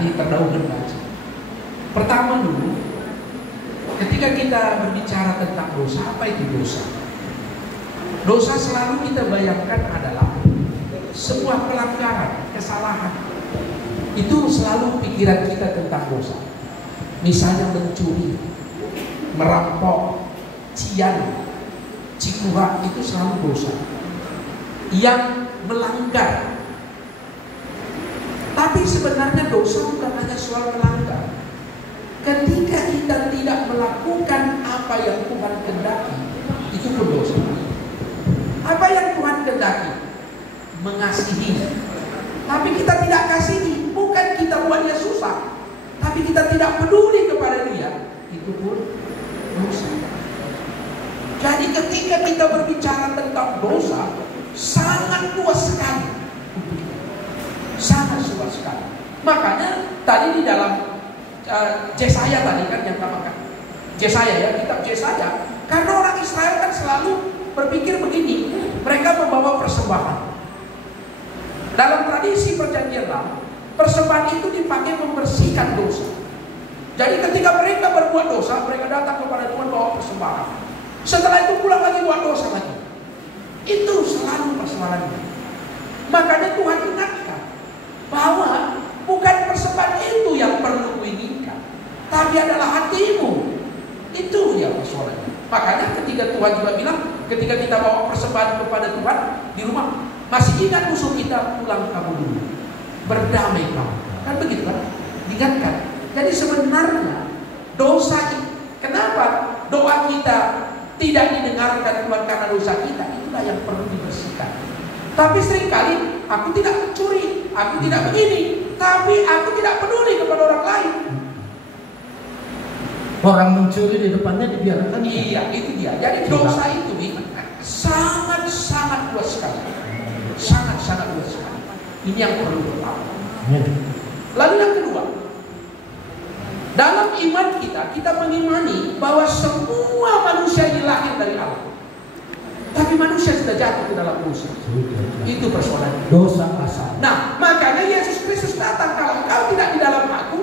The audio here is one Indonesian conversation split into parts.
Nanti terdahulu baca. Pertama dulu, ketika kita berbicara tentang dosa, apa itu dosa? Dosa selalu kita bayangkan adalah sebuah pelanggaran, kesalahan. Itu selalu pikiran kita tentang dosa. Misalnya mencuri, merampok, cian, cikura, itu selalu dosa yang melanggar. Tapi sebenarnya dosa bukan hanya soal melanggar. Ketika kita tidak melakukan apa yang Tuhan kehendaki, itu pun dosa. Apa yang Tuhan kehendaki? Mengasihi. Tapi kita tidak kasihi, bukan kita buat dia susah, tapi kita tidak peduli kepada dia, itu pun dosa. Jadi ketika kita berbicara tentang dosa, sangat luas sekali. Sangat luas sekali. Makanya tadi di dalam Yesaya tadi kan yang namakan Yesaya ya, kitab Yesaya. Karena orang Israel kan selalu berpikir begini, mereka membawa persembahan. Dalam tradisi perjanjian lama, persembahan itu dipakai membersihkan dosa. Jadi ketika mereka berbuat dosa, mereka datang kepada Tuhan bawa persembahan. Setelah itu pulang lagi buat dosa lagi. Itu selalu persoalannya. Makanya Tuhan ingatkan bahwa bukan persembahan itu yang perlu kuinginkan, tapi adalah hatimu. Itu ya persoalannya. Makanya ketika Tuhan juga bilang, ketika kita bawa persembahan kepada Tuhan di rumah, masih ingat musuh kita, pulang kamu dulu, berdamai kamu. Kan begitu kan? Diingatkan. Jadi sebenarnya dosa, kenapa doa kita tidak didengarkan Tuhan karena dosa kita, itulah yang perlu dibersihkan. Tapi seringkali aku tidak mencuri, aku tidak begini, tapi aku tidak peduli kepada orang lain. Orang mencuri di depannya dibiarkan. Iya, itu dia. Jadi dosa itu sangat-sangat luas sekali. Sangat-sangat luas sekali. Ini yang perlu tahu. Lalu yang kedua, dalam iman kita mengimani bahwa semua manusia ini lahir dari Allah. Tapi manusia sudah jatuh ke dalam dosa. Itu persoalannya. Dosa asal. Nah, makanya Yesus Kristus datang. Kalau engkau tidak di dalam aku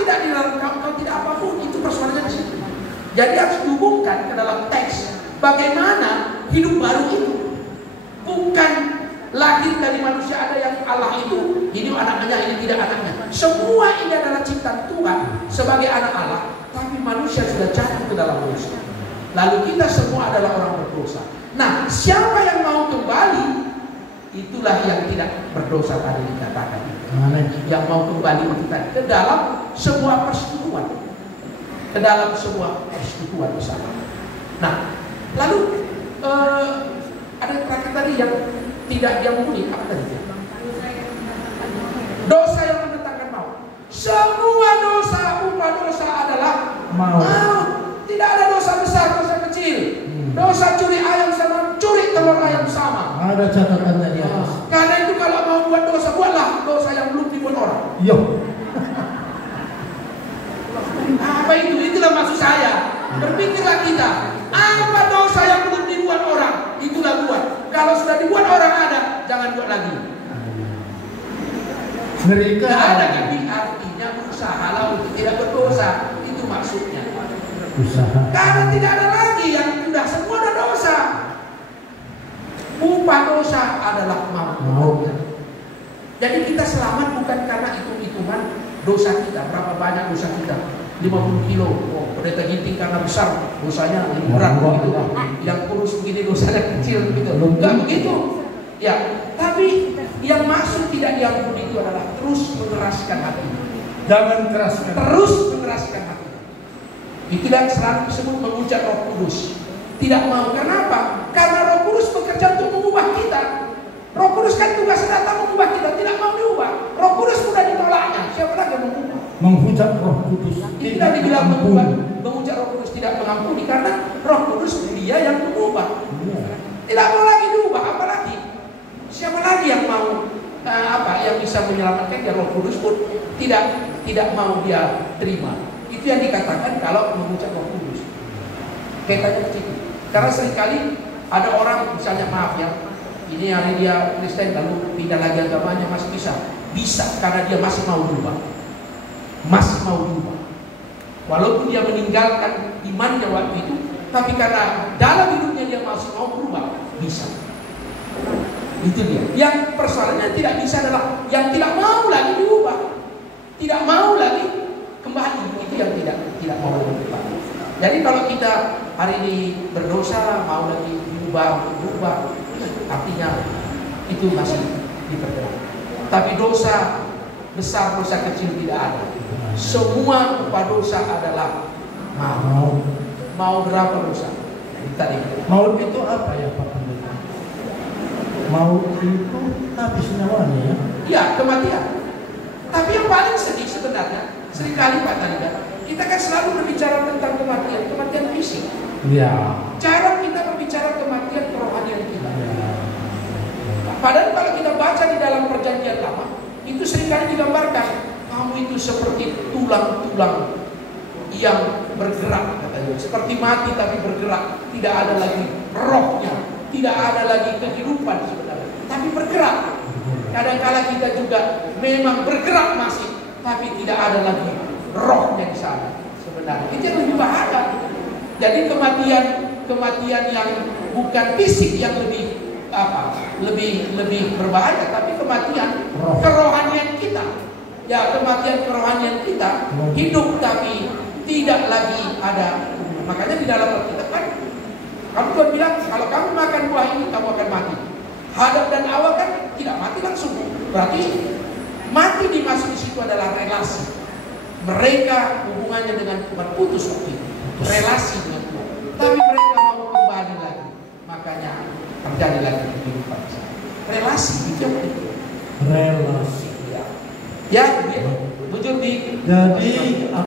tidak di dalam engkau tidak apapun. Itu persoalannya di situ. Jadi harus dihubungkan ke dalam teks. Bagaimana hidup baru itu bukan lahir dari manusia, ada yang Allah itu, ini anaknya, ini tidak anaknya. Semua ini adalah ciptaan Tuhan sebagai anak Allah, tapi manusia sudah jatuh ke dalam dosa. Lalu kita semua adalah orang berdosa. Nah, siapa yang mau kembali, itulah yang tidak berdosa tadi dikatakan. Yang mau kembali kita ke dalam sebuah persekutuan, ke dalam sebuah persekutuan bersama. Nah, lalu ada terakhir tadi yang tidak diampuni, apa tadi? Dosa yang mendatangkan maut. Semua dosa, upah dosa adalah maut. Tidak ada dosa besar, dosa kecil. Dosa curi ayam sama curi telur ayam sama. Ada catatannya di atas. Karena itu kalau mau buat dosa, buatlah dosa yang belum dibuat orang. Yo. Apa itu? Itulah maksud saya. Berpikirlah kita. Apa dosa yang belum dibuat orang? Itulah buat. Kalau sudah dibuat orang ada, jangan buat lagi. Mereka ada tapi artinya berusahalah untuk tidak berdosa. Itu maksudnya. Usaha. Karena tidak ada lagi yang sudah semua ada dosa. Upah dosa adalah maut. Jadi kita selamat bukan karena hitung-hitungan dosa kita, berapa banyak dosa kita. 50 kilo, oh, pendeta ginting karena besar dosanya berat begitu. Yang kurus begini dosanya kecil begitu. Enggak begitu. Ya, tapi yang maksud tidak diampuni itu adalah terus mengeraskan hati. Jangan keraskan. Terus mengeraskan hati. Itu yang selalu disebut mengucap Roh Kudus. Tidak mau. Kenapa? Karena Roh Kudus bekerja untuk mengubah kita. Roh Kudus kan tugasnya datang mengubah kita, tidak mau diubah. Roh Kudus sudah ditolaknya. Siapa lagi yang mengubah? Menghujat Roh Kudus. Tidak dibilang mengubah, menghujat Roh Kudus tidak mengampuni karena Roh Kudus dia yang mengubah. Tidak mau lagi diubah, apalagi siapa lagi yang mau yang bisa menyelamatkan dia? Roh Kudus pun tidak mau dia terima. Itu yang dikatakan kalau mengucap Roh Kudus. Kaitannya ke situ. Karena seringkali ada orang misalnya maaf ya, ini hari dia Kristen lalu pindah lagi agamanya masih bisa karena dia masih mau berubah. masih mau berubah. Walaupun dia meninggalkan imannya waktu itu, tapi karena dalam hidupnya dia masih mau berubah, bisa. Itu dia. Yang persoalannya tidak bisa adalah yang tidak mau lagi diubah, tidak mau lagi kembali. Itu yang tidak mau berubah. Jadi kalau kita hari ini berdosa mau lagi berubah, artinya itu masih dipergerak. Tapi dosa besar, dosa kecil tidak ada. Semua upah dosa adalah mau berapa dosa. Tadi Maut itu apa ya Pak Pendeta? Maut itu habis nyawanya ya? ya, kematian. Tapi yang paling sedih sebenarnya, seringkali Pak Tanda, kita kan selalu berbicara tentang kematian fisik. Iya. Jarang kita berbicara kematian kerohanian kita. Padahal kalau kita baca di dalam perjanjian lama, itu seringkali digambarkan kamu itu seperti tulang-tulang yang bergerak, katanya. Seperti mati tapi bergerak, tidak ada lagi rohnya, tidak ada lagi kehidupan sebenarnya, tapi bergerak. Kadang-kala kita juga memang bergerak masih, tapi tidak ada lagi rohnya di sana sebenarnya. Itu yang lebih bahaya. Jadi kematian yang bukan fisik yang lebih berbahaya, tapi kematian kerohanian kita. Ya, kematian kerohanian kita hidup tapi tidak lagi ada. Makanya di dalam Alkitab kan Tuhan bilang kalau kamu makan buah ini kamu akan mati. Hadap dan Hawa kan tidak mati langsung. Berarti mati dimasuk di situ adalah relasi. Mereka hubungannya dengan Tuhan putus waktu itu. Relasi dengan Tuhan. Tapi mereka mau kembali lagi. Makanya terjadi lagi kehidupan. Relasi itu yang penting. Relasi. Ya, bujur di. Jadi